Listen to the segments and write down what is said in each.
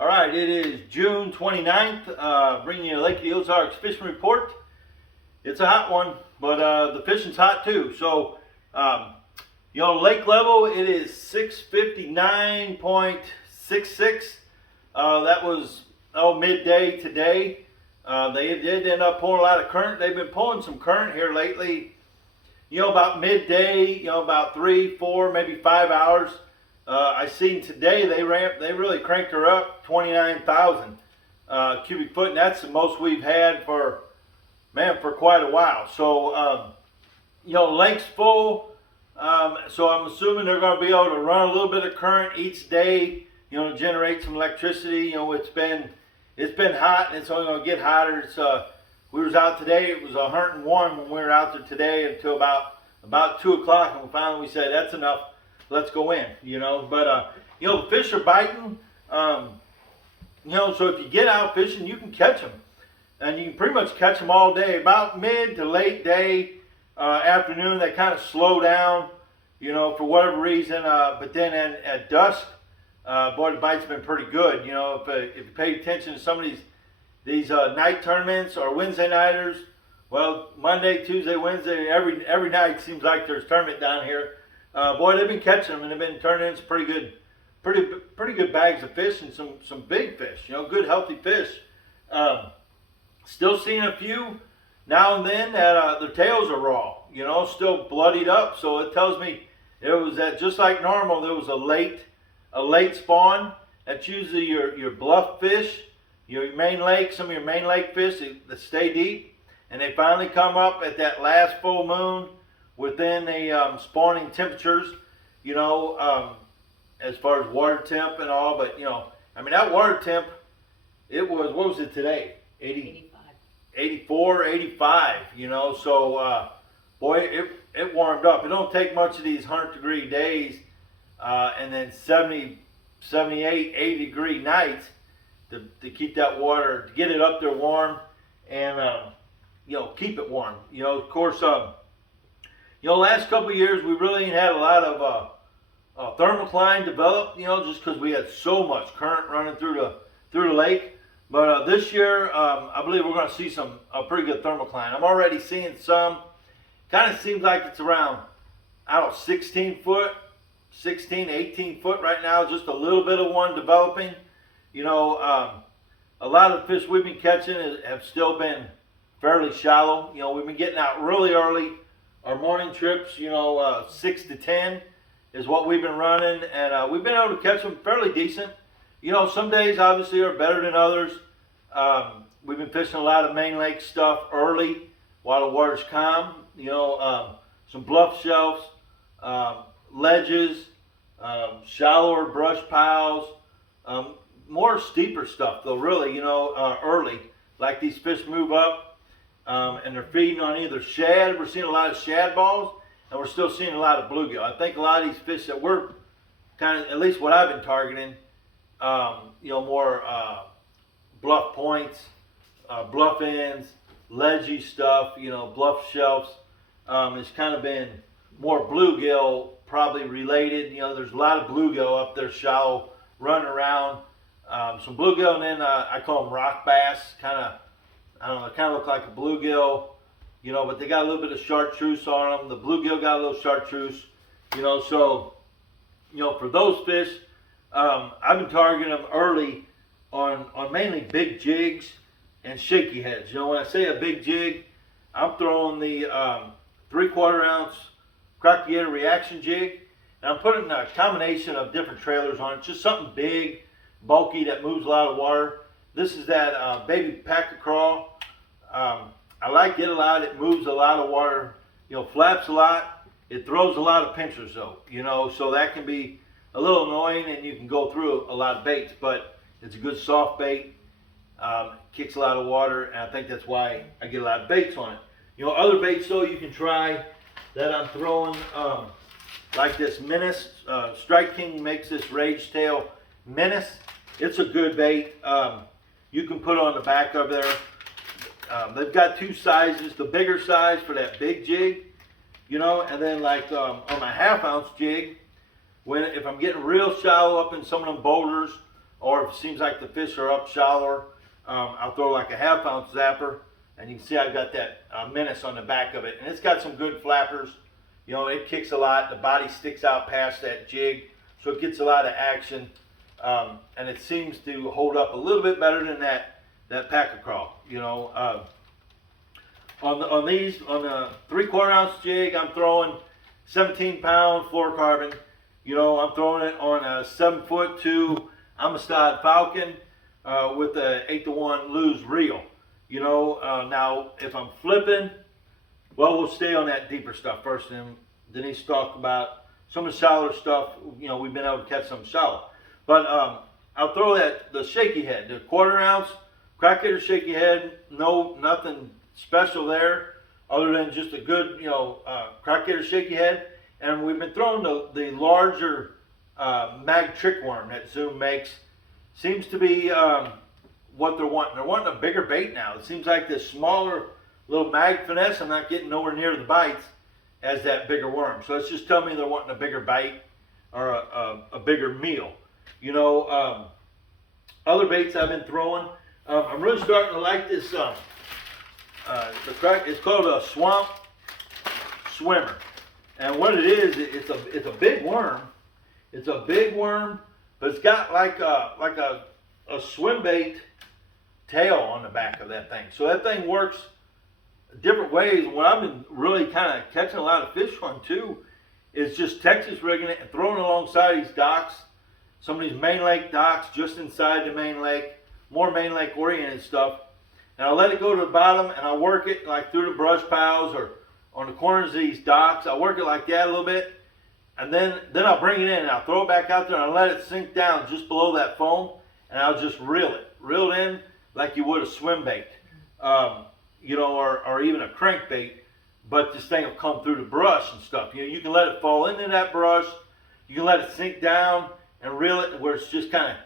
All right, it is June 29th, bringing you a Lake of the Ozarks fishing report. It's a hot one, but the fishing's hot too. So, lake level, it is 659.66. That was midday today. They did end up pulling a lot of current. They've been pulling some current here lately. About midday, about 3, 4, maybe 5 hours. I seen today they really cranked her up 29,000 cubic foot, and that's the most we've had for quite a while. So lake's full. So I'm assuming they're going to be able to run a little bit of current each day, to generate some electricity. It's been hot, and it's only going to get hotter. We was out today. It was 101 when we were out there today until about 2 o'clock, and finally we said that's enough. Let's go in. But the fish are biting. So if you get out fishing, you can catch them, and you can pretty much catch them all day. About mid to late day, afternoon, they kind of slow down, for whatever reason. But then at dusk, boy, the bite's been pretty good. If you pay attention to some of these night tournaments or Wednesday nighters, well, Monday, Tuesday, Wednesday, every night seems like there's a tournament down here. Boy, they've been catching them, and they've been turning in some pretty good bags of fish, and some big fish. Good healthy fish. Still seeing a few now and then that their tails are raw. Still bloodied up. So it tells me it was that just like normal. There was a late spawn. That's usually your bluff fish, your main lake. Some of your main lake fish that stay deep, and they finally come up at that last full moon within the spawning temperatures. As far as water temp and all. But that water temp, it was, what was it today? 85. 84, 85. So boy, it warmed up. It don't take much of these 100-degree days and then 70, 78, 80-degree nights to keep that water, to get it up there warm, and keep it warm. Of course, last couple of years we really ain't had a lot of thermocline developed, just because we had so much current running through the lake. But this year, I believe we're going to see a pretty good thermocline. I'm already seeing some. Kind of seems like it's around, 16 foot, 16, 18 foot right now. Just a little bit of one developing. A lot of the fish we've been catching have still been fairly shallow. We've been getting out really early. Our morning trips, 6 to 10 is what we've been running, and we've been able to catch them fairly decent. Some days obviously are better than others. We've been fishing a lot of main lake stuff early while the water's calm. Some bluff shelves, ledges, shallower brush piles, more steeper stuff though, really, early. Like these fish move up, and they're feeding on either shad. We're seeing a lot of shad balls, and we're still seeing a lot of bluegill. I think a lot of these fish that we're kind of, at least what I've been targeting, more bluff points, bluff ends, ledgy stuff, bluff shelves. It's kind of been more bluegill probably related. There's a lot of bluegill up there shallow running around. Some bluegill, and then I call them rock bass. Kind of look like a bluegill, but they got a little bit of chartreuse on them. The bluegill got a little chartreuse, so, for those fish, I've been targeting them early on mainly big jigs and shaky heads. When I say a big jig, I'm throwing the 3/4 ounce Crocodile reaction jig, and I'm putting a combination of different trailers on it, just something big, bulky, that moves a lot of water. This is that baby pack crawl. I like it a lot. It moves a lot of water, flaps a lot. It throws a lot of pinchers though, so that can be a little annoying, and you can go through a lot of baits, but it's a good soft bait. Kicks a lot of water, and I think that's why I get a lot of baits on it. Other baits though you can try that I'm throwing, like this Menace. Strike King makes this Rage Tail Menace. It's a good bait. You can put on the back of there. They've got two sizes, the bigger size for that big jig, and then like on my 1/2 ounce jig, if I'm getting real shallow up in some of them boulders, or if it seems like the fish are up shallower, I'll throw like a half-ounce zapper, and you can see I've got that menace on the back of it, and it's got some good flappers. You know, it kicks a lot. The body sticks out past that jig, so it gets a lot of action, and it seems to hold up a little bit better than that packer crawl. You know, on the 3/4 ounce jig, I'm throwing 17-pound fluorocarbon. You know, I'm throwing it on a 7'2" Amistad Falcon with a 8-to-1 lose reel. You know, now if I'm flipping, well, we'll stay on that deeper stuff first, and Denise talked about some of the shallower stuff. You know, we've been able to catch some shallow, but I'll throw the shaky head, the 1/4 ounce crackheader shaky head. Nothing special there, other than just a good, you know, crackheader shaky head. And we've been throwing the larger mag trick worm that Zoom makes. Seems to be what they're wanting. They're wanting a bigger bait now. It seems like this smaller little mag finesse, I'm not getting nowhere near the bites as that bigger worm. So it's just telling me they're wanting a bigger bite or a bigger meal. You know, other baits I've been throwing, I'm really starting to like this. It's called a swamp swimmer. And what it is, it's a big worm. It's a big worm, but it's got like a swim bait tail on the back of that thing. So that thing works different ways. And what I've been really kind of catching a lot of fish on too is just Texas rigging it and throwing it alongside these docks, some of these main lake docks just inside the main lake, more main lake oriented stuff. And I'll let it go to the bottom, and I'll work it like through the brush piles or on the corners of these docks. I'll work it like that a little bit, and then I'll bring it in and I'll throw it back out there and I'll let it sink down just below that foam, and I'll just reel it in like you would a swim bait, you know, or even a crankbait. But this thing will come through the brush and stuff. You know, you can let it fall into that brush, you can let it sink down and reel it where it's just kind of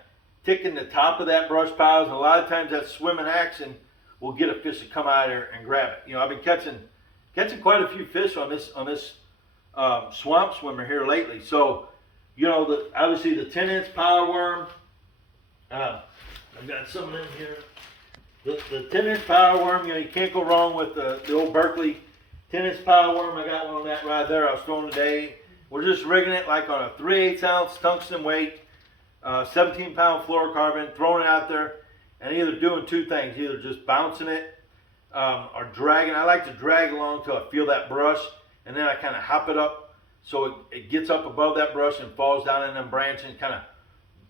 ticking the top of that brush piles. And a lot of times that swimming action will get a fish to come out there and grab it. You know, I've been catching quite a few fish on this swamp swimmer here lately. So, you know, obviously the 10-inch power worm. I've got some of them here. The 10-inch power worm, you know, you can't go wrong with the old Berkeley 10-inch power worm. I got one on that right there I was throwing today. We're just rigging it like on a 3/8 ounce tungsten weight, 17-pound fluorocarbon, throwing it out there, and either doing two things, either just bouncing it or dragging. I like to drag along till I feel that brush, and then I kind of hop it up so it gets up above that brush and falls down in them branches, and kind of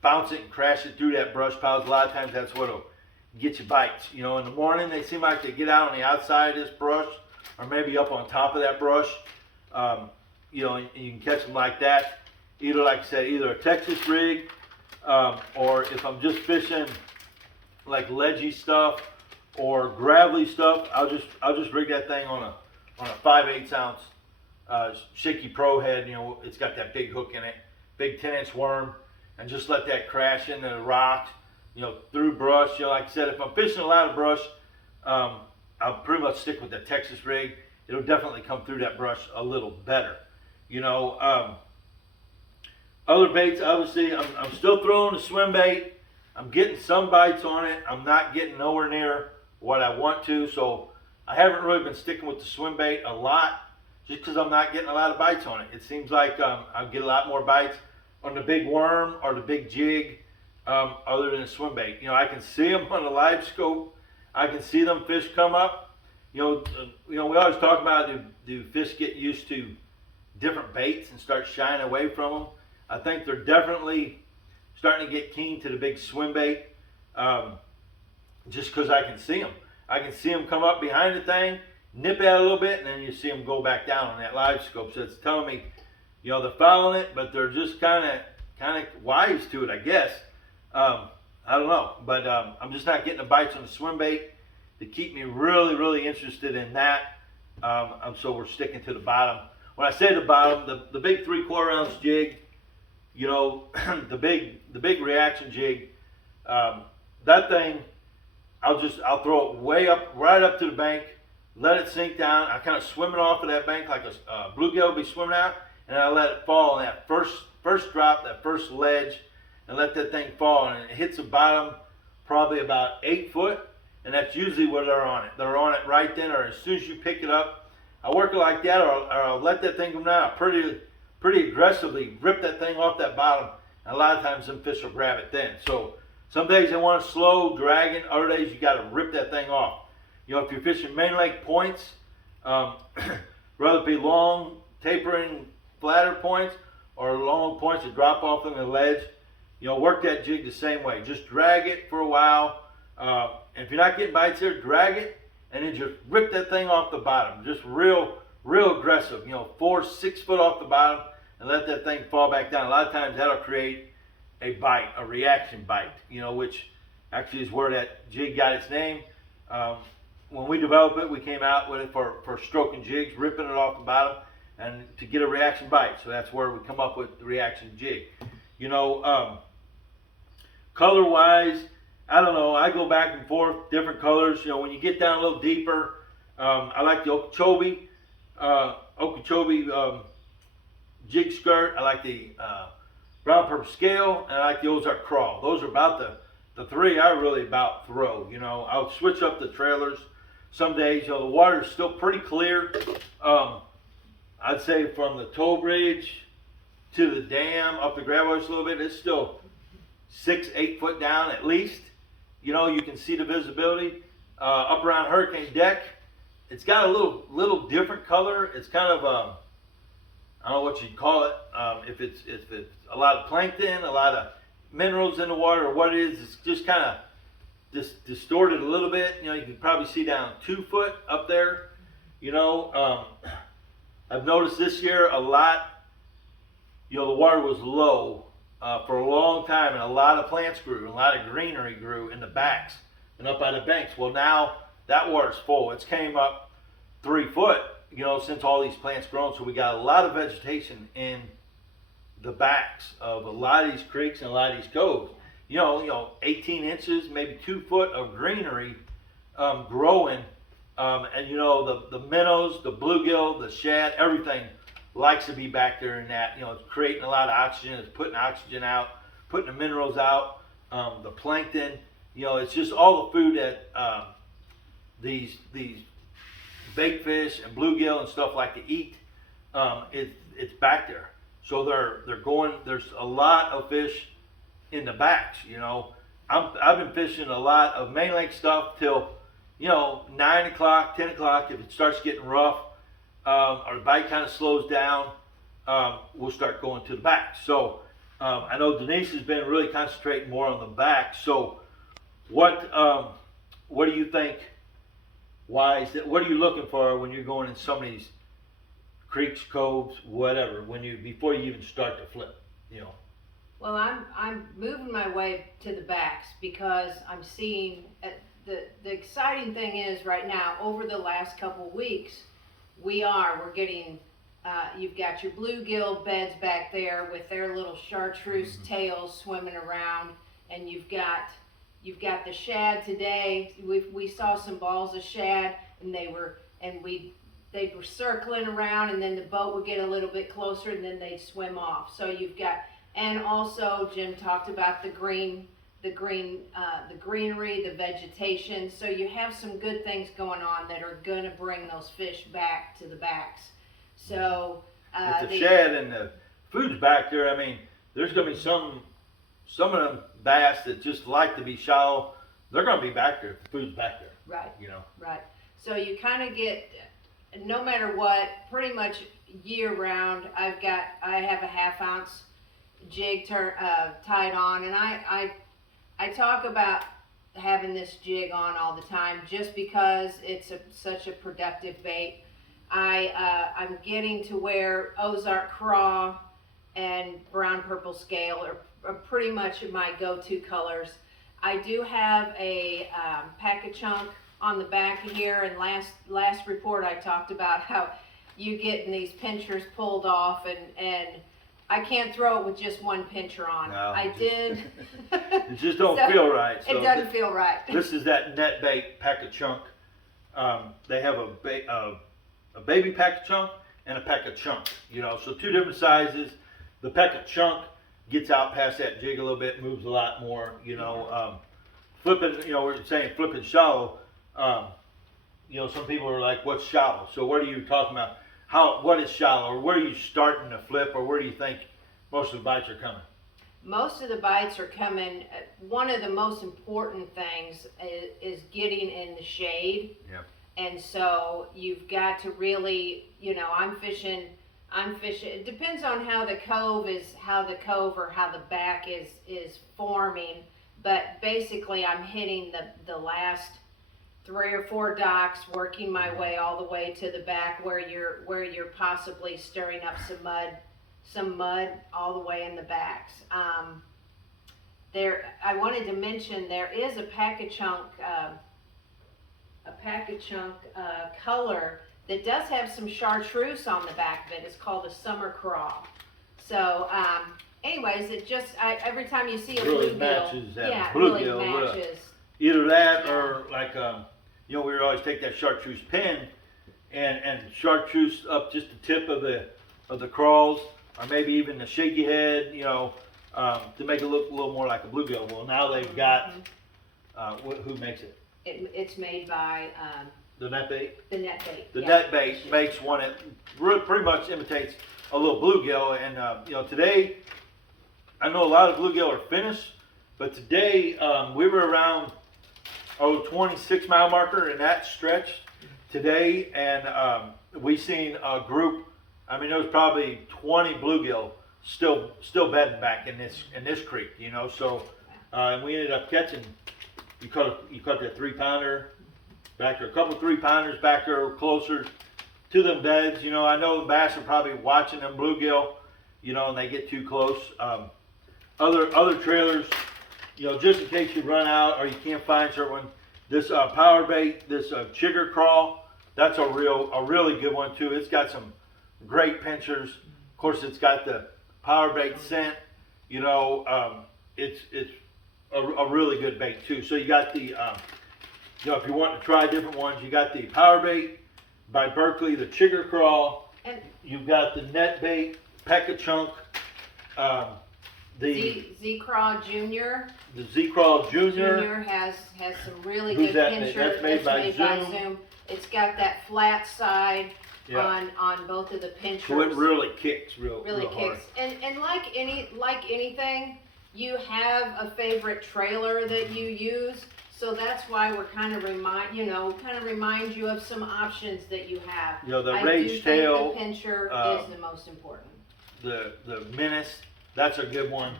bounce it and crash it through that brush piles. A lot of times that's what'll get you bites. You know, in the morning they seem like they get out on the outside of this brush, or maybe up on top of that brush. You know, and you can catch them like that. Either, like I said, either a Texas rig, or if I'm just fishing like ledgy stuff or gravelly stuff, I'll just rig that thing on a 5/8 ounce shaky pro head. You know, it's got that big hook in it, big 10-inch worm, and just let that crash into the rocks. You know, through brush. You know, like I said, if I'm fishing a lot of brush, I'll pretty much stick with the Texas rig. It'll definitely come through that brush a little better. You know, other baits, obviously, I'm still throwing the swim bait. I'm getting some bites on it. I'm not getting nowhere near what I want to, so I haven't really been sticking with the swim bait a lot, just because I'm not getting a lot of bites on it. It seems like I'll get a lot more bites on the big worm or the big jig, other than the swim bait. You know, I can see them on the live scope. I can see them fish come up. You know, we always talk about do fish get used to different baits and start shying away from them. I think they're definitely starting to get keen to the big swim bait, just because I can see them. I can see them come up behind the thing, nip at it a little bit, and then you see them go back down on that live scope. So it's telling me, you know, they're following it, but they're just kind of wise to it, I guess. I don't know, but I'm just not getting the bites on the swim bait to keep me really, really interested in that. So we're sticking to the bottom. When I say the bottom, the big 3/4 ounce jig, you know, the big reaction jig, that thing, I'll throw it way up, right up to the bank, let it sink down. I kind of swim it off of that bank like a bluegill will be swimming out, and I let it fall on that first drop, that first ledge, and and let that thing fall, and it hits the bottom probably about 8 foot, and that's usually where they're on it. They're on it right then, or as soon as you pick it up. I work it like that, or I'll let that thing come down pretty aggressively, rip that thing off that bottom, and a lot of times them fish will grab it then. So some days they want to slow, dragging, other days you got to rip that thing off. You know, if you're fishing main lake points, whether it be long, tapering, flatter points, or long points that drop off on the ledge, you know, work that jig the same way. Just drag it for a while. And if you're not getting bites there, drag it, and then just rip that thing off the bottom. Just real aggressive. You know, 4-6 foot off the bottom, and let that thing fall back down. A lot of times that'll create a bite, a reaction bite, you know, which actually is where that jig got its name. When we developed it, we came out with it for stroking jigs, ripping it off the bottom, and to get a reaction bite. So that's where we come up with the reaction jig. You know, color-wise, I don't know. I go back and forth, different colors. You know, when you get down a little deeper, I like the Okeechobee jig skirt. I like the brown purple scale, and I like the Ozark crawl. Those are about the three I really about throw. You know, I'll switch up the trailers some days. You know, the water is still pretty clear. I'd say from the tow bridge to the dam up the gravel a little bit, it's still 6-8 foot down at least. You know, you can see the visibility. Up around Hurricane Deck, it's got a little different color. It's kind of I don't know what you'd call it. If it's a lot of plankton, a lot of minerals in the water, or what it is, it's just kind of distorted a little bit. You know, you can probably see down 2 foot up there. You know, I've noticed this year a lot. You know, the water was low for a long time, and a lot of plants grew, a lot of greenery grew in the backs and up by the banks. Well, now that water's full. It's came up 3 foot, you know, since all these plants grown. So we got a lot of vegetation in the backs of a lot of these creeks and a lot of these coves. You know, 18 inches, maybe 2 foot of greenery growing. And you know, the minnows, the bluegill, the shad, everything likes to be back there in that. You know, it's creating a lot of oxygen. It's putting oxygen out, putting the minerals out, the plankton. You know, it's just all the food that these bait fish and bluegill and stuff like to eat. It's back there. So they're going. There's a lot of fish in the backs. You know, I've been fishing a lot of main lake stuff till, you know, 9 o'clock, 10 o'clock. If it starts getting rough, or the bite kind of slows down, we'll start going to the back. So I know Denise has been really concentrating more on the back. So what do you think? Why is that? What are you looking for when you're going in some of these creeks, coves, whatever, before you even start to flip? You know. Well, I'm moving my way to the backs because I'm seeing the exciting thing is right now, over the last couple weeks, we're getting you've got your bluegill beds back there with their little chartreuse tails swimming around, and you've got the shad today. We saw some balls of shad, and they were circling around, and then the boat would get a little bit closer, and then they'd swim off. So you've got, and also Jim talked about the greenery, the vegetation. So you have some good things going on that are going to bring those fish back to the backs. So with the shad and the food's back there, I mean, there's going to be some of them bass that just like to be shallow. They're going to be back there. The food's back there. Right. You know. Right. So you kind of get, no matter what, pretty much year round. I have a 1/2 ounce jig tied on, and I talk about having this jig on all the time just because it's such a productive bait. I'm getting to where Ozark craw and brown purple scale are pretty much my go-to colors. I do have a pack of chunk on the back here, and last report I talked about how you getting these pinchers pulled off, and I can't throw it with just one pincher on. No, did. It just don't feel right. So it doesn't feel right. This is that net bait pack of chunk. They have a baby pack of chunk and a pack of chunk. You know, so 2 different sizes. The pack of chunk gets out past that jig a little bit, moves a lot more. Flipping, we're saying flipping shallow. Some people are like, what's shallow? So what are you talking about? What is shallow? Or where are you starting to flip? Or where do you think most of the bites are coming? Most of the bites are coming. One of the most important things is getting in the shade. Yeah. And so you've got to really, I'm fishing. It depends on how the cove or how the back is forming. But basically, I'm hitting the last 3 or 4 docks, working my way all the way to the back where you're possibly stirring up some mud all the way in the backs. I wanted to mention there is a pack-a-chunk color that does have some chartreuse on the back of it. It's called a summer craw. So, anyways, every time you see a really bluegill, matches that yeah, it bluegill. really matches. Either that or like, we would always take that chartreuse pin and chartreuse up just the tip of the crawls, or maybe even the shaky head, to make it look a little more like a bluegill. Well, now they've got, who makes it? It's made by The net bait? the net bait. The yeah. net bait makes one that pretty much imitates a little bluegill. And, today, I know a lot of bluegill are finished, but today we were around 26 mile marker in that stretch today, and we seen a group. I mean, there was probably 20 bluegill still bedding back in this creek, So and we ended up catching. You caught that 3-pounder back there, a couple 3-pounders back there closer to them beds. I know the bass are probably watching them bluegill, and they get too close. Other trailers, just in case you run out or you can't find certain one. This power bait, this chigger crawl, that's a really good one too. It's got some great pinchers. Of course, it's got the power bait scent. It's a really good bait too. So you got the, if you want to try different ones, you got the power bait by Berkeley, the chigger crawl. And You've got the net bait, peck-a-chunk, the Z-Craw Junior. The Z-Crawl Junior. Junior has some really Who's good that made? pinchers. That's made by Zoom. It's got that flat side Yeah. on both of the pinchers. So it really kicks real really hard. kicks. And like anything, you have a favorite trailer that you use. So that's why we're kind of remind you of some options that you have. The I Rage do think Tail, the pincher is the most important. the Menace, that's a good one.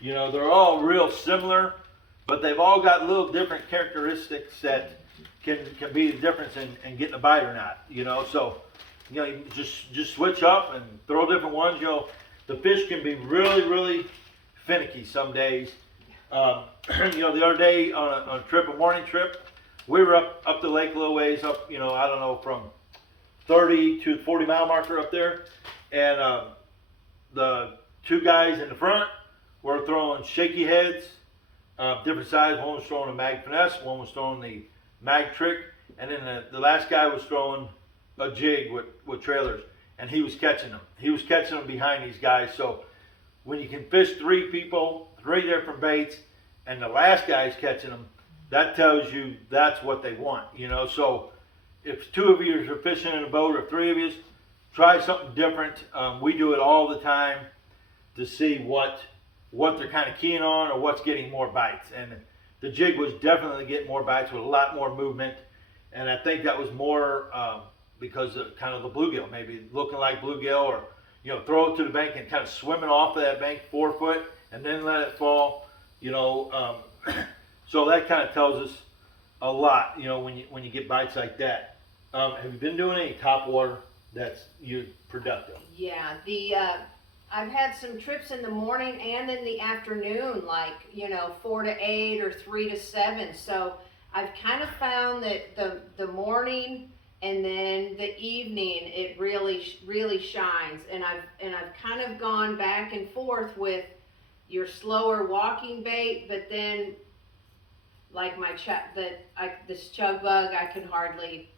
They're all real similar, but they've all got little different characteristics that can be the difference in getting a bite or not. So you just switch up and throw different ones. The fish can be really finicky some days. The other day on a morning trip, we were up the lake a little ways up, I don't know, from 30 to 40 mile marker up there, and the 2 guys in the front were throwing shaky heads, different size. One was throwing a mag finesse, one was throwing the mag trick, and then the last guy was throwing a jig with trailers, and he was catching them. He was catching them behind these guys. So when you can fish 3 people, 3 different baits, and the last guy's catching them, that tells you that's what they want. So if 2 of you are fishing in a boat or 3 of you, try something different. We do it all the time to see what they're kind of keen on or what's getting more bites. And the jig was definitely getting more bites with a lot more movement. And I think that was more because of kind of the bluegill, maybe looking like bluegill, or throw it to the bank and kind of swimming off of that bank 4 foot and then let it fall. So that kind of tells us a lot. When you get bites like that. Have you been doing any top water that's productive? Yeah, I've had some trips in the morning and in the afternoon, like 4 to 8 or 3 to 7. So I've kind of found that the morning and then the evening it really shines. And I've kind of gone back and forth with your slower walking bait, but then like this chug bug, I can hardly.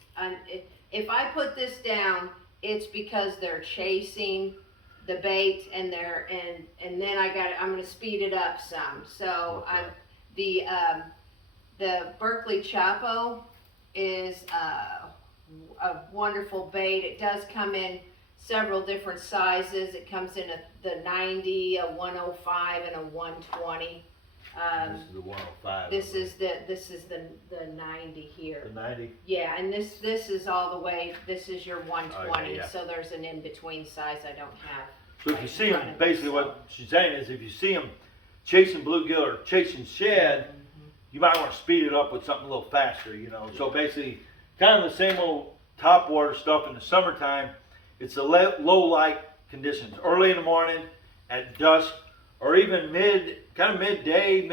If I put this down, it's because they're chasing the bait and then I'm gonna speed it up some. So Okay. the Berkeley Chapo is a wonderful bait. It does come in several different sizes. It comes in the 90, a 105, and a 120. This is the 105. This is the 90 here. The 90. Yeah, and this is all the way. This is your 120. Okay, yeah. So there's an in between size I don't have. So if right you in see front them, of me, basically so. what she's saying is if you see them chasing bluegill or chasing shad, you might want to speed it up with something a little faster, you know. So basically, kind of the same old topwater stuff in the summertime. It's the low light conditions, early in the morning, at dusk, or even midday,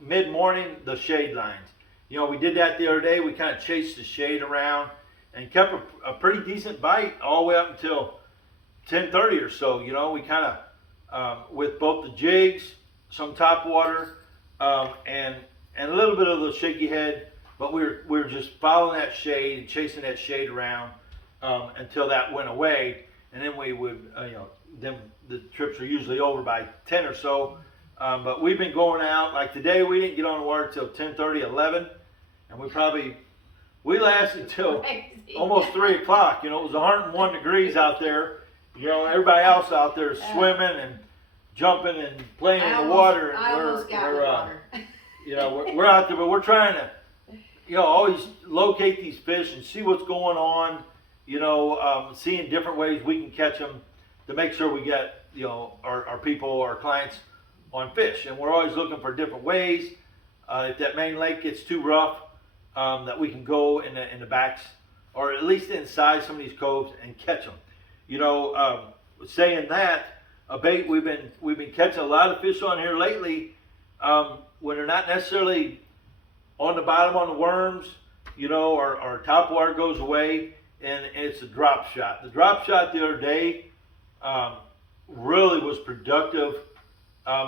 mid morning, the shade lines. You know, we did that the other day. We kind of chased the shade around and kept a pretty decent bite all the way up until 10:30 or so. You know, we kind of with both the jigs, some top water, and a little bit of the shaky head, but we were just following that shade and chasing that shade around until that went away, and then we would then the trips are usually over by 10 or so. But we've been going out, like today we didn't get on the water till 10:30, 11, and we lasted till Crazy. almost 3 o'clock. You know, it was 101 degrees out there. You know, everybody else out there swimming and jumping and playing in the water. And I almost got in the water. You know, we're out there, but we're trying to, you know, always locate these fish and see what's going on. You know, seeing different ways we can catch them to make sure we get, you know, our people, our clients on fish. And we're always looking for different ways. If that main lake gets too rough, that we can go in the backs or at least inside some of these coves and catch them. You know, saying that, a bait we've been catching a lot of fish on here lately when they're not necessarily on the bottom on the worms. You know, our top water goes away and it's a drop shot. The drop shot the other day really was productive.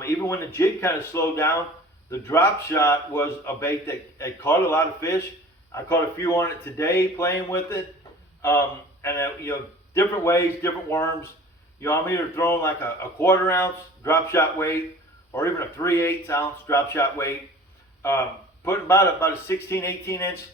Even when the jig kind of slowed down, the drop shot was a bait that caught a lot of fish. I caught a few on it today playing with it. You know, different ways, different worms. You know, I'm either throwing like a 1/4 ounce drop shot weight or even a 3/8 ounce drop shot weight. Putting about a 16, 18 inch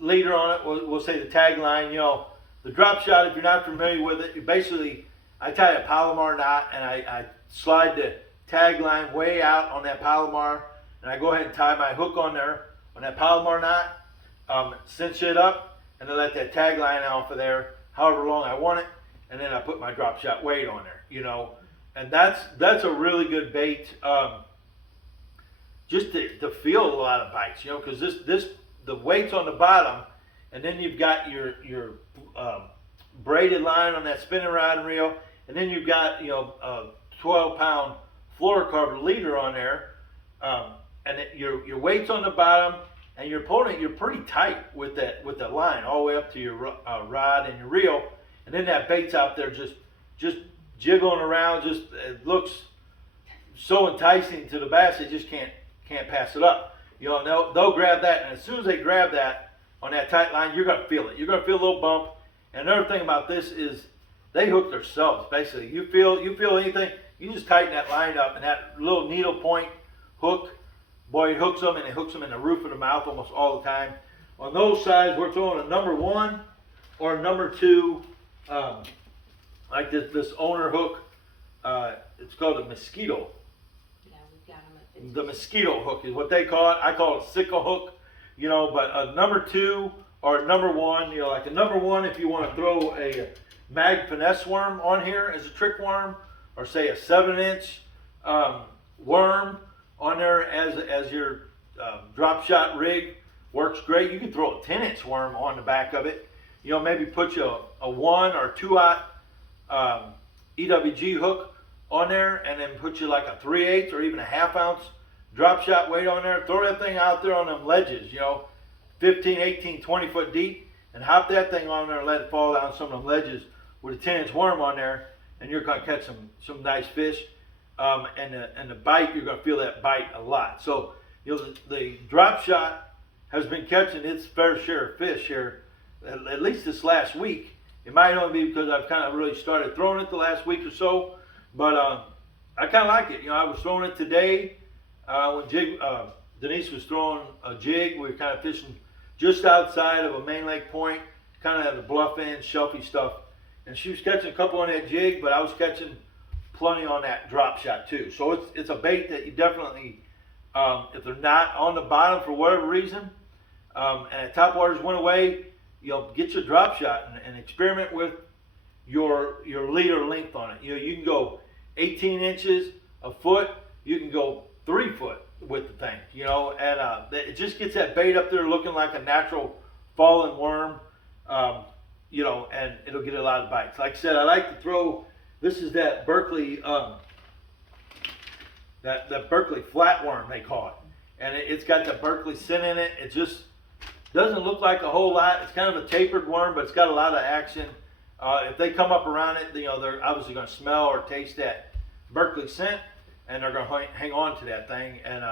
leader on it. We'll say the tagline. You know, the drop shot, if you're not familiar with it, basically I tie a Palomar knot and I slide the tagline way out on that Palomar, and I go ahead and tie my hook on there on that Palomar knot, cinch it up, and then let that tagline off of there however long I want it, and then I put my drop shot weight on there, you know, and that's a really good bait, just to feel a lot of bites, you know, because the weight's on the bottom, and then you've got your braided line on that spinning rod and reel, and then you've got, you know, a 12-pound fluorocarbon leader on there, and your weight's on the bottom, and you're pulling it, you're pretty tight with that line all the way up to your rod and your reel, and then that bait's out there just jiggling around. Just it looks so enticing to the bass, they just can't pass it up. You know, and they'll grab that, and as soon as they grab that on that tight line, you're gonna feel it. You're gonna feel a little bump. And another thing about this is they hook themselves. Basically, you feel anything, you just tighten that line up, and that little needle point hook, boy, it hooks them, and it hooks them in the roof of the mouth almost all the time. On those sides, we're throwing a number 1 or a number 2, like this owner hook. It's called a mosquito. Yeah, we've got them at The mosquito hook is what they call it. I call it sickle hook, you know, but a number 2 or a number 1, you know, like a number 1 if you want to throw a mag finesse worm on here as a trick worm, or say a 7-inch worm on there as your drop shot rig, works great. You can throw a 10-inch worm on the back of it. You know, maybe put you a 1 or 2-aught EWG hook on there, and then put you like a 3/8 or even a 1/2 ounce drop shot weight on there. Throw that thing out there on them ledges, you know, 15, 18, 20 foot deep, and hop that thing on there and let it fall down some of them ledges with a 10-inch worm on there, and you're going to catch some nice fish. And the bite, you're going to feel that bite a lot. So, you know, the drop shot has been catching its fair share of fish here, at least this last week. It might only be because I've kind of really started throwing it the last week or so, but I kind of like it. You know, I was throwing it today when Denise was throwing a jig. We were kind of fishing just outside of a main lake point, kind of at the bluff end, shelfy stuff. And she was catching a couple on that jig, but I was catching plenty on that drop shot too. So it's a bait that you definitely, if they're not on the bottom for whatever reason, and the top waters went away, get your drop shot and experiment with your leader length on it. You can go 18 inches, a foot. You can go 3 foot with the thing. And it just gets that bait up there looking like a natural fallen worm. And it'll get a lot of bites. Like I said, I like to throw. This is that Berkeley, that Berkeley flatworm they call it, and it's got the Berkeley scent in it. It just doesn't look like a whole lot. It's kind of a tapered worm, but it's got a lot of action. If they come up around it, they're obviously going to smell or taste that Berkeley scent, and they're going to hang on to that thing, and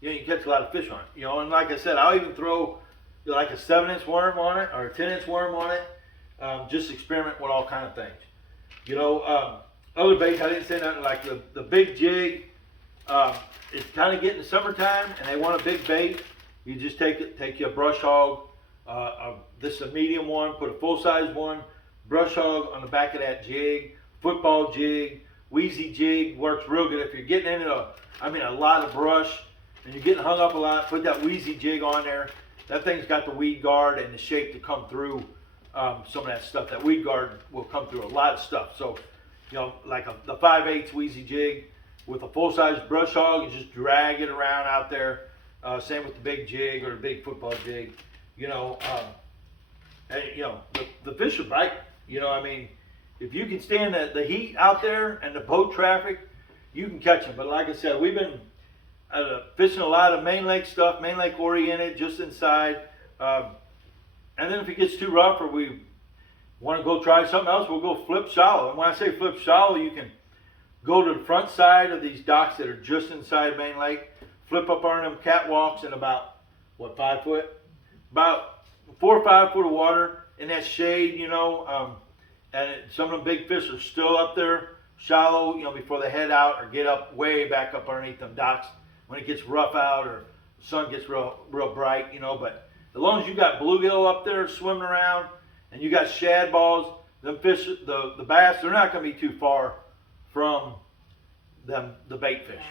you can catch a lot of fish on it. And like I said, I'll even throw like a 7-inch worm on it or a 10-inch worm on it. Just experiment with all kind of things. Other baits, I didn't say nothing like the big jig. It's kind of getting summertime, and they want a big bait. You just take your brush hog. This is a medium one. Put a full size one. Brush hog on the back of that jig. Football jig, wheezy jig works real good if you're getting into a lot of brush and you're getting hung up a lot. Put that wheezy jig on there. That thing's got the weed guard and the shape to come through some of that stuff. That weed guard will come through a lot of stuff. So, like the 5/8 wheezy jig with a full-size brush hog, you just drag it around out there. Same with the big jig or the big football jig. The fish are biting. If you can stand the heat out there and the boat traffic, you can catch them. But like I said, we've been fishing a lot of main lake stuff, main lake oriented, just inside. And then if it gets too rough or we want to go try something else, we'll go flip shallow. And when I say flip shallow, you can go to the front side of these docks that are just inside main lake, flip up on them catwalks in about, 5 foot? About 4 or 5 foot of water in that shade, and some of the big fish are still up there shallow, before they head out or get up way back up underneath them docks when it gets rough out or the sun gets real bright, but as long as you got bluegill up there swimming around and you got shad balls, them fish, the bass, they're not going to be too far from the bait fish.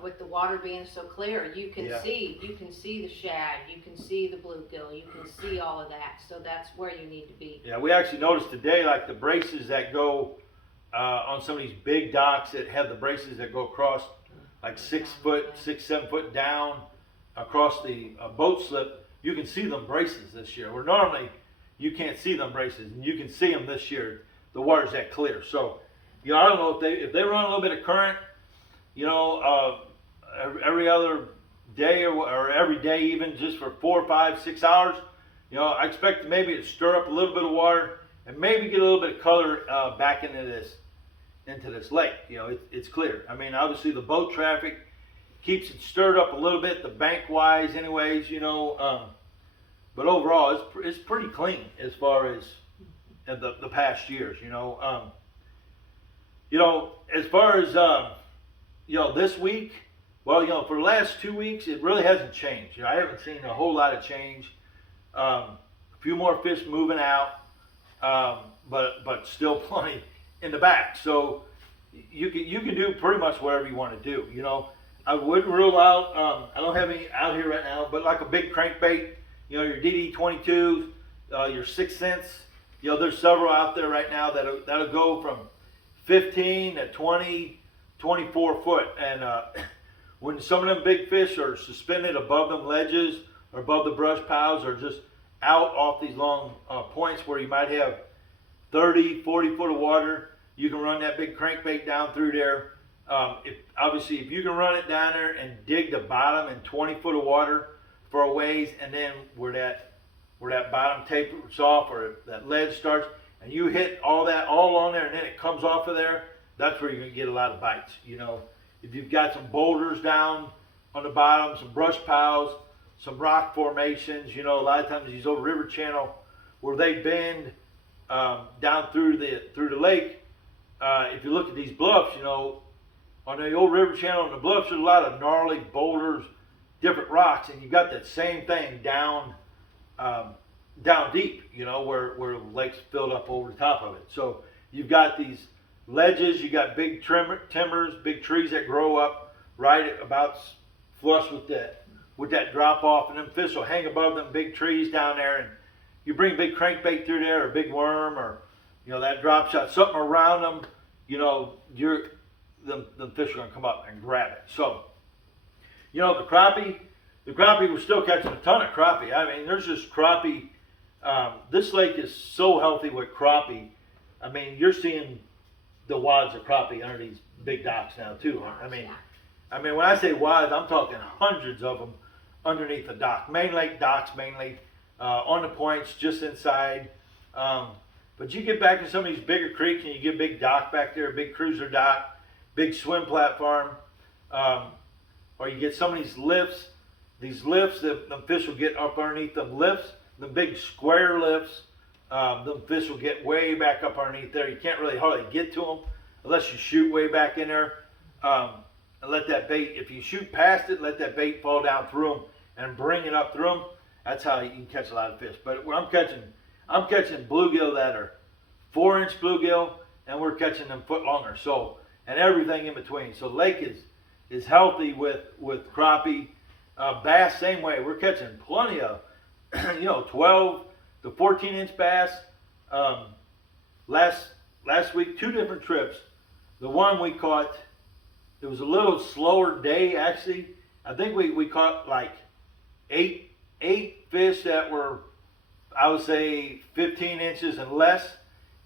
With the water being so clear, you can see the shad, you can see the bluegill, you can see all of that. So that's where you need to be. Yeah, we actually noticed today, like the braces that go on some of these big docks that have the braces that go across like 6 foot, 7 foot down across the boat slip. You can see them braces this year. Where normally you can't see them braces, and you can see them this year. The water's that clear. So, I don't know if they run a little bit of current, every other day or every day, even just for 4, 5, 6 hours. I expect maybe to stir up a little bit of water and maybe get a little bit of color back into this lake. It's clear. Obviously the boat traffic keeps it stirred up a little bit, the bank wise, anyways. But overall, it's pretty clean as far as the past years. As far as this week, well, for the last 2 weeks, it really hasn't changed. I haven't seen a whole lot of change. A few more fish moving out, but still plenty in the back. So you can do pretty much whatever you want to do. I wouldn't rule out. I don't have any out here right now, but like a big crankbait, your DD22s, your 6 cents. There's several out there right now that'll go from 15 to 20, 24 foot, and when some of them big fish are suspended above them ledges or above the brush piles or just out off these long points where you might have 30, 40 foot of water, you can run that big crankbait down through there. If you can run it down there and dig the bottom in 20 foot of water for a ways, and then where that bottom tapers off or that ledge starts, and you hit all that all on there, and then it comes off of there, that's where you're going to get a lot of bites. If you've got some boulders down on the bottom, some brush piles, some rock formations, a lot of times these old river channel where they bend down through the lake. If you look at these bluffs, on the old river channel and the bluffs, there's a lot of gnarly boulders, different rocks, and you got that same thing down deep, where the lake's filled up over the top of it. So you've got these ledges, you got big timbers, big trees that grow up right about flush with that drop off, and them fish will hang above them big trees down there, and you bring big crankbait through there, or a big worm, or that drop shot, something around them, the fish are going to come up and grab it. So, the crappie, we're still catching a ton of crappie. I mean, there's just crappie. This lake is so healthy with crappie. I mean, you're seeing the wads of crappie under these big docks now too. I mean, when I say wads, I'm talking hundreds of them underneath the dock. Main lake docks mainly, on the points, just inside. But you get back in some of these bigger creeks and you get a big dock back there, a big cruiser dock, big swim platform, or you get some of these lifts. These lifts, the fish will get up underneath them lifts, the big square lifts. The fish will get way back up underneath there. You can't really hardly get to them unless you shoot way back in there, and let that bait. If you shoot past it, let that bait fall down through them and bring it up through them. That's how you can catch a lot of fish. But I'm catching bluegill that are 4-inch bluegill, and we're catching them foot longer. So, and everything in between. So lake is healthy with crappie. Bass, same way. We're catching plenty of 12 to 14-inch bass. Last week, 2 different trips. The one we caught, it was a little slower day actually. I think we caught like eight fish that were, I would say, 15 inches and less,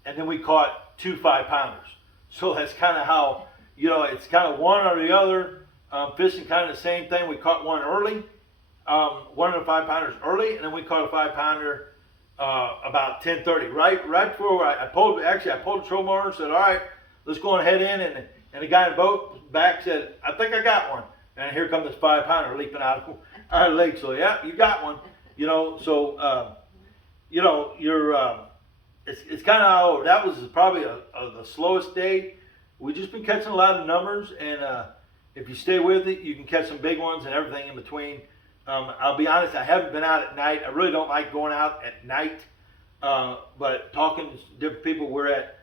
and then we caught 2 5-pounders. So that's kind of how, it's kind of one or the other. Fishing kind of the same thing. We caught one early, one of the 5-pounders early, and then we caught a 5-pounder about 10:30. Right before I pulled the troll motor and said, all right, let's go and head in, and the guy in the boat back said, I think I got one. And here comes this 5-pounder leaping out of the lake. So yeah, you got one. It's kind of all over. That was probably the slowest day. We've just been catching a lot of numbers, and if you stay with it, you can catch some big ones and everything in between. I'll be honest, I haven't been out at night. I really don't like going out at night, but talking to different people, we're at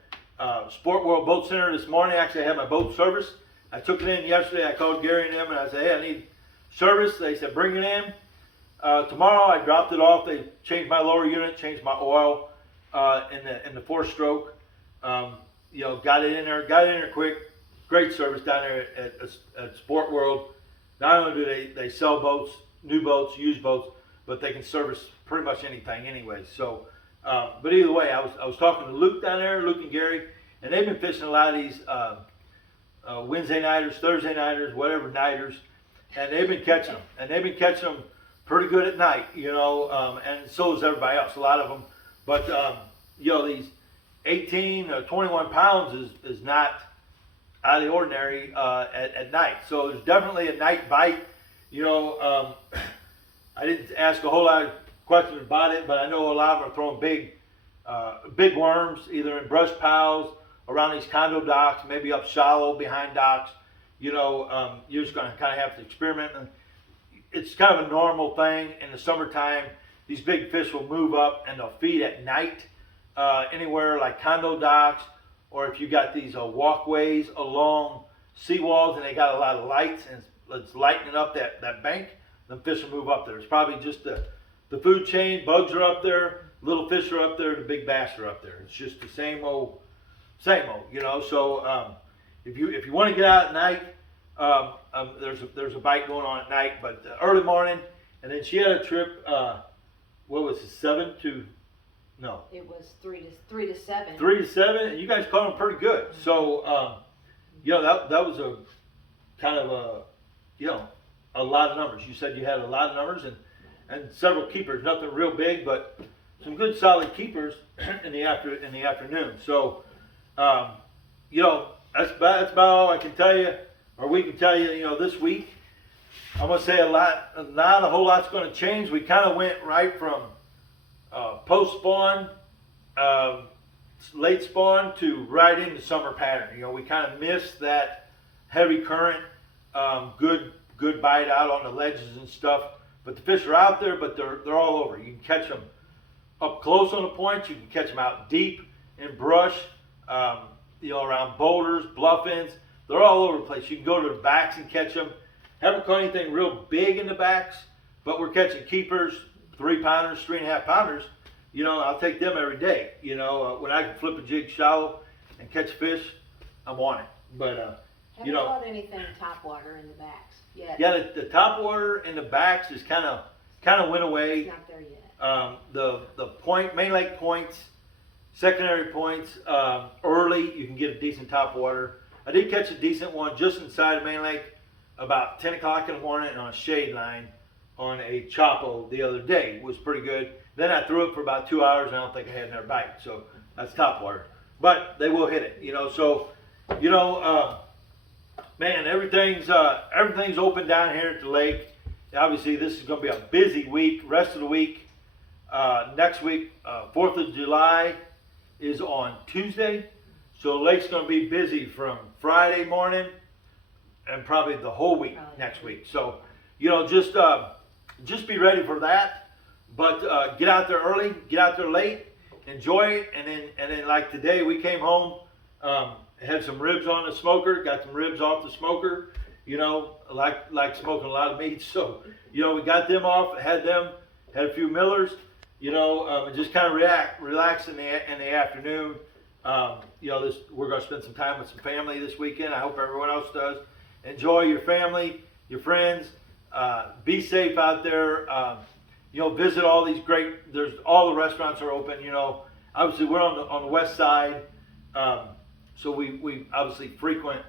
Sport World Boat Center this morning. Actually, I had my boat service. I took it in yesterday. I called Gary and them, and I said, hey, I need service. They said, bring it in. Tomorrow, I dropped it off. They changed my lower unit, changed my oil in the 4-stroke. Got it in there quick. Great service down there at Sport World. Not only do they sell boats, new boats, used boats, but they can service pretty much anything anyway. So, but either way, I was talking to Luke down there, Luke and Gary, and they've been fishing a lot of these Wednesday nighters, Thursday nighters, whatever nighters, and they've been catching them, and they've been catching them pretty good at night, and so is everybody else, a lot of them. But these 18 or 21 pounds is not out of the ordinary at night. So there's definitely a night bite. I didn't ask a whole lot of questions about it, but I know a lot of them are throwing big worms, either in brush piles, around these condo docks, maybe up shallow behind docks. You're just going to kind of have to experiment. And it's kind of a normal thing in the summertime. These big fish will move up and they'll feed at night, anywhere like condo docks, or if you got these walkways along seawalls and they got a lot of lights and it's lightening up that bank, then fish will move up there. It's probably just the food chain. Bugs are up there, little fish are up there, the big bass are up there. It's just the same old. So if you want to get out at night, there's a bite going on at night, but early morning. And then she had a trip. What was it? 7 to. No. It was 3 to 7. 3 to 7, and you guys caught them pretty good. Mm-hmm. So, that was a kind of a lot of numbers. You said you had a lot of numbers and several keepers. Nothing real big, but some good solid keepers in the afternoon. So, that's about all I can tell you, or we can tell you. This week, I'm gonna say not a whole lot's going to change. We kind of went right from post spawn late spawn to right into summer pattern. You know, we kind of missed that heavy current, good bite out on the ledges and stuff. But the fish are out there, but they're all over. You can catch them up close on the points. You can catch them out deep in brush, you know, around boulders, bluff ends. They're all over the place. You can go to the backs and catch them. Haven't caught anything real big in the backs, but we're catching keepers, 3-pounders, 3.5-pounders. You know, I'll take them every day. You know, when I can flip a jig shallow and catch fish, I'm on it. But Haven't you know, caught anything topwater in the backs yet. yeah, the top water in the backs is kind of went away. It's not there yet. The point, main lake points, secondary points, early you can get a decent top water. I did catch a decent one just inside of main lake about 10 o'clock in the morning on a shade line on a chopo the other day. It was pretty good. Then I threw it for about 2 hours and I don't think I had another bite. So that's top water. But they will hit it, you know. So, you know, man, everything's open down here at the lake. Obviously, this is going to be a busy week. Rest of the week, next week, 4th of July is on Tuesday. So the lake's going to be busy from Friday morning and probably the whole week next week. So, you know, just be ready for that. But get out there early, get out there late, enjoy it, and then like today we came home, had some ribs on the smoker, got some ribs off the smoker. You know, like smoking a lot of meat. So, you know, we got them off, had a few Millers. You know, and just kind of relax in the afternoon. You know, we're going to spend some time with some family this weekend. I hope everyone else does. Enjoy your family, your friends. Be safe out there. You know, visit all these great. All the restaurants are open. You know, obviously we're on the west side, so we obviously frequent.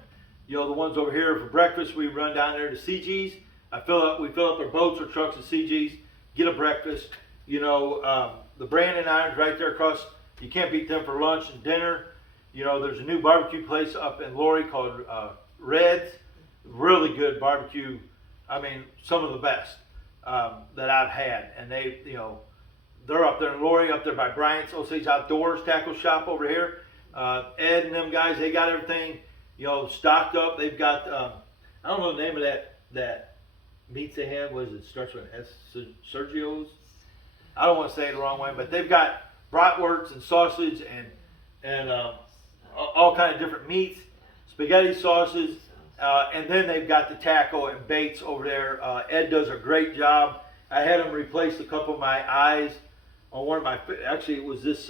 You know, the ones over here for breakfast. We run down there to CG's. We fill up our boats or trucks at CG's. Get a breakfast. You know, the Brandon Irons right there across. You can't beat them for lunch and dinner. You know, there's a new barbecue place up in Lori called Red's. Really good barbecue. I mean, some of the best that I've had. And they, you know, they're up there in Lori, up there by Bryant's Osage Outdoors tackle shop over here. Ed and them guys, they got everything, you know, stocked up. They've got, I don't know the name of that meats they have. What is it? Starts with an S. Sergio's. I don't want to say it the wrong way, but they've got bratwursts and sausage and all kind of different meats, spaghetti sauces, and then they've got the tackle and baits over there. Ed does a great job. I had him replace a couple of my eyes on one of my. Actually, it was this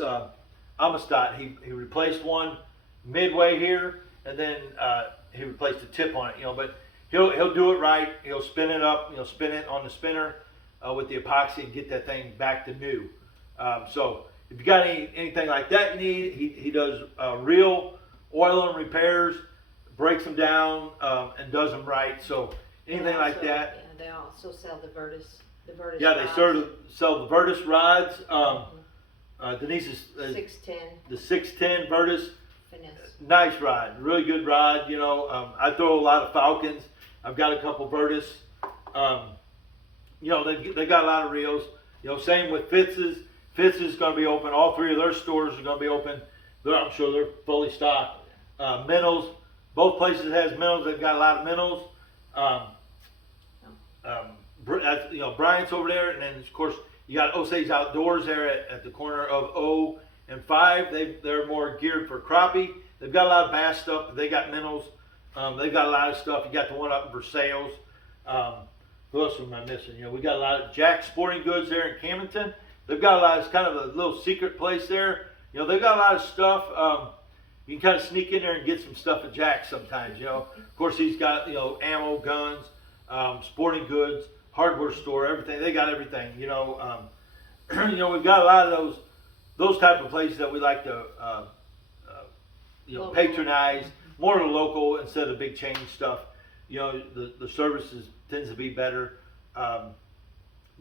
Amistad. He replaced one midway here, and then he replaced the tip on it. You know, but he'll do it right. He'll spin it up. You know, spin it on the spinner with the epoxy and get that thing back to new. So if you got anything like that you need, he does real oil and repairs, breaks them down, and does them right. So anything like that. Yeah, they also sell the Virtus. Yeah, rods. they sell the Virtus rods. Denise's 610. the 610 Virtus. Finesse. Nice rod, really good rod. You know, I throw a lot of Falcons. I've got a couple Virtus. You know, they got a lot of reels. You know, same with Fitz's. Fitz is going to be open. All three of their stores are going to be open. I'm sure they're fully stocked. Minnows. Both places has minnows. They've got a lot of minnows. You know, Bryant's over there, and then of course you got Osage Outdoors there at the corner of O and 5. They're more geared for crappie. They've got a lot of bass stuff. But they got minnows. They've got a lot of stuff. You got the one up in Versailles. Who else am I missing? You know, we got a lot of Jack Sporting Goods there in Camdenton. They've got a lot. It's kind of a little secret place there. You know, they've got a lot of stuff. You can kind of sneak in there and get some stuff at Jack's sometimes. You know, of course he's got, you know, ammo, guns, sporting goods, hardware store, everything. They got everything. You know, you know, we've got a lot of those type of places that we like to you know, patronize, more of the local instead of big chain stuff. You know, the services tends to be better, a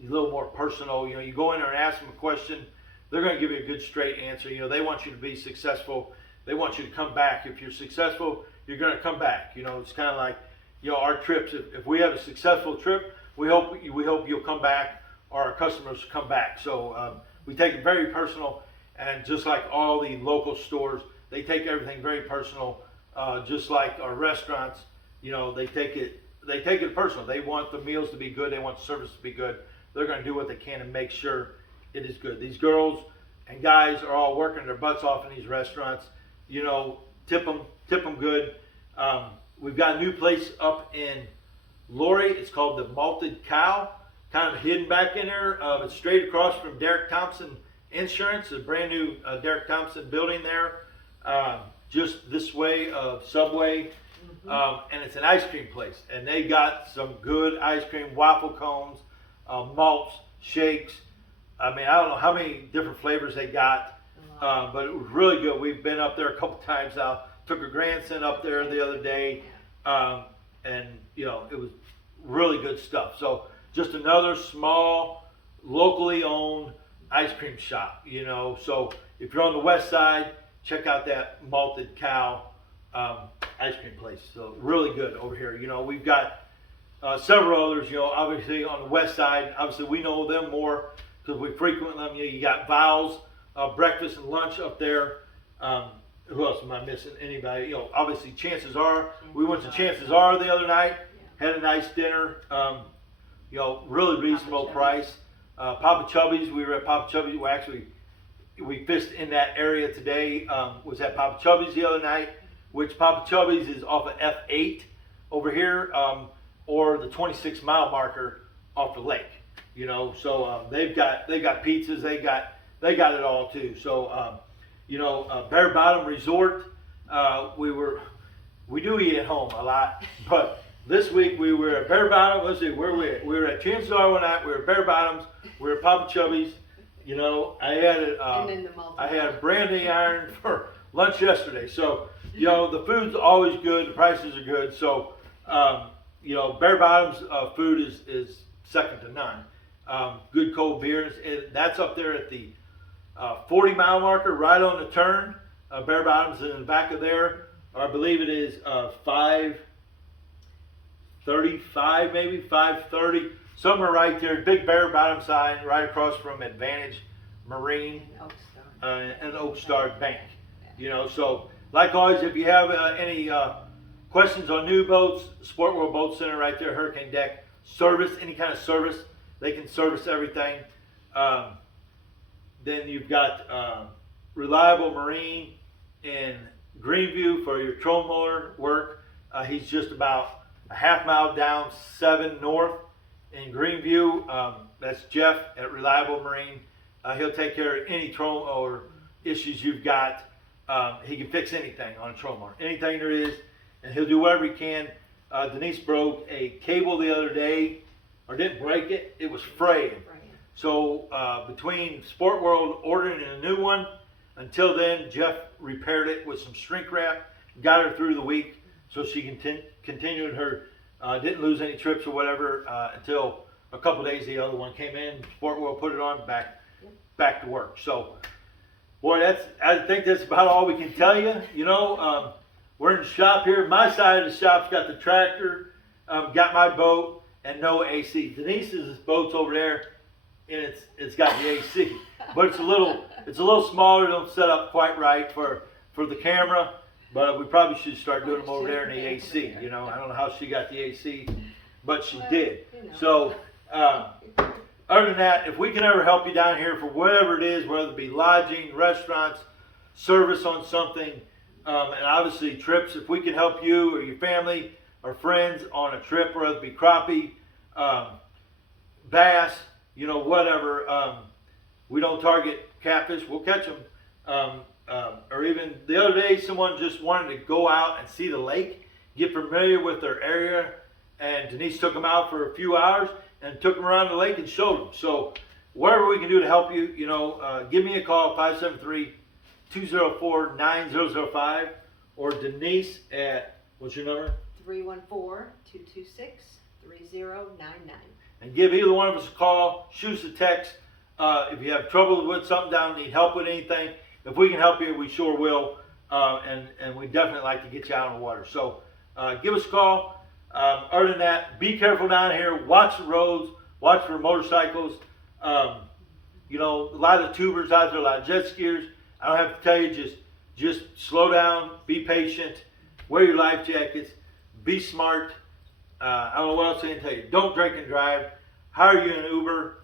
little more personal. You know, you go in there and ask them a question, they're going to give you a good straight answer. You know, they want you to be successful. They want you to come back. If you're successful, you're going to come back. You know, it's kind of like, you know, our trips. If we have a successful trip, we hope you'll come back, or our customers come back. So we take it very personal. And just like all the local stores, they take everything very personal. Just like our restaurants, you know, they take it personal. They want the meals to be good. They want the service to be good. They're going to do what they can to make sure it is good. These girls and guys are all working their butts off in these restaurants. You know, tip them good. We've got a new place up in Lori. It's called the Malted Cow, kind of hidden back in there. It's straight across from Derek Thompson Insurance, a brand new Derek Thompson building there, just this way of Subway. And it's an ice cream place, and they got some good ice cream, waffle cones, malts, shakes. I mean, I don't know how many different flavors they got, but it was really good. We've been up there a couple times now. Took a grandson up there the other day, and you know, it was really good stuff. So just another small, locally owned ice cream shop, you know. So if you're on the west side, check out that Malted Cow ice cream place. So really good over here. You know, we've got several others, you know, obviously on the west side. Obviously we know them more because we frequent them. You know, you got Val's breakfast and lunch up there. Who else am I missing? Anybody? You know, obviously Chances Are. We went to Chances Are the other night, had a nice dinner. You know, really reasonable price. Papa Chubby's, we were at Papa Chubby's. Well, actually, we fished in that area today. Was at Papa Chubby's the other night, which Papa Chubby's is off of F8 over here, or the 26-mile marker off the lake. You know, so they've got pizzas, they got it all too. So you know, Bear Bottom Resort, we do eat at home a lot, but this week we were at Bear Bottom. Let's see, where we at? We were at Chances Are one night. We were at Bear Bottoms. We were at Papa Chubby's. You know, I had a brandy iron for lunch yesterday. So, you know, the food's always good. The prices are good. So, you know, Bear Bottoms food is second to none. Good cold beers. That's up there at the 40-mile marker, right on the turn. Bear Bottoms is in the back of there. I believe it is 5:35, maybe 5:30, somewhere right there. Big Bear Bottom sign right across from Advantage Marine and Oak Star Bank. You know, so like always, if you have any questions on new boats, Sport World Boat Center right there, Hurricane Deck service, any kind of service, they can service everything. Then you've got Reliable Marine in Greenview for your trolling motor work. He's just about a half mile down 7 north in Greenview. That's Jeff at Reliable Marine. He'll take care of any trolling motor issues you've got. He can fix anything on a trolling motor, anything there is, and he'll do whatever he can. Denise broke a cable the other day, or didn't break it, it was frayed. So between Sport World ordering a new one, until then, Jeff repaired it with some shrink wrap, got her through the week so she can continue her, didn't lose any trips or whatever until a couple days the other one came in. Sport World put it on, back to work. So, boy, I think that's about all we can tell you. You know, we're in the shop here. My side of the shop's got the tractor, got my boat, and no AC. Denise's boat's over there, and it's got the AC, but it's a little smaller. Don't set up quite right for the camera, but we probably should start doing them over there in the AC. You know, I don't know how she got the AC, but she did. So other than that, if we can ever help you down here for whatever it is, whether it be lodging, restaurants, service on something, and obviously trips, if we can help you or your family or friends on a trip, whether it be crappie, bass, you know, whatever. We don't target catfish. We'll catch them. Or even the other day, someone just wanted to go out and see the lake, get familiar with their area, and Denise took them out for a few hours and took them around the lake and showed them. So whatever we can do to help you, you know, give me a call, 573-204-9005, or Denise at, what's your number? 314-226-3099. And give either one of us a call, shoot us a text. If you have trouble with something down, need help with anything, if we can help you, we sure will. And we definitely like to get you out on the water. So give us a call. Other than that, be careful down here. Watch the roads. Watch for motorcycles. You know, a lot of the tubers out there, a lot of jet skiers. I don't have to tell you, just slow down, be patient, wear your life jackets, be smart. I don't know what else I can tell you. Don't drink and drive. Hire you an Uber.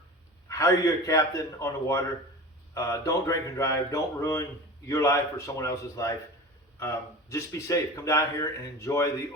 Hire you a captain on the water. Don't drink and drive. Don't ruin your life or someone else's life. Just be safe. Come down here and enjoy the